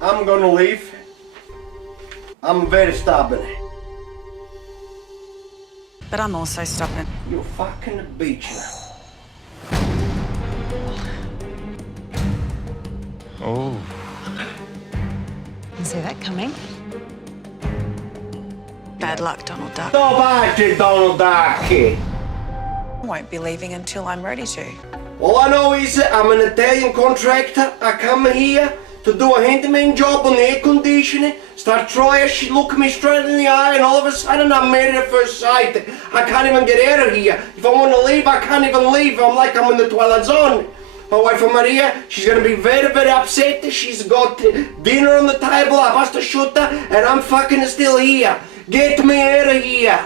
I'm gonna leave. I'm very stubborn. But I'm also stubborn. You fucking bitch now. Oh. Didn't see that coming. Bad luck, Donald Duck. Dov'è Donald Duck? I won't be leaving until I'm ready to. All I know is I'm an Italian contractor. I come here to do a handyman job on the air conditioning, start trying, she look me straight in the eye, and all of a sudden I'm married at first sight. I can't even get out of here. If I want to leave, I can't even leave. I'm like I'm in the Twilight Zone. My wife Maria, she's gonna be very, very upset. She's got dinner on the table, I must shoot her, and I'm fucking still here. Get me out of here.